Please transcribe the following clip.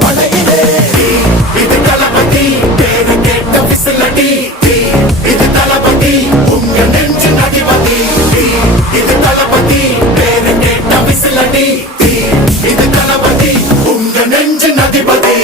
படையிலே இது தளபதி பேரு கேட்ட விசிலடி இது தளபதி உங்க நெஞ்சு அதிபதி இது தளபதி பேரு கேட்ட விசிலடி இது தளபதி உங்க நெஞ்சு அதிபதி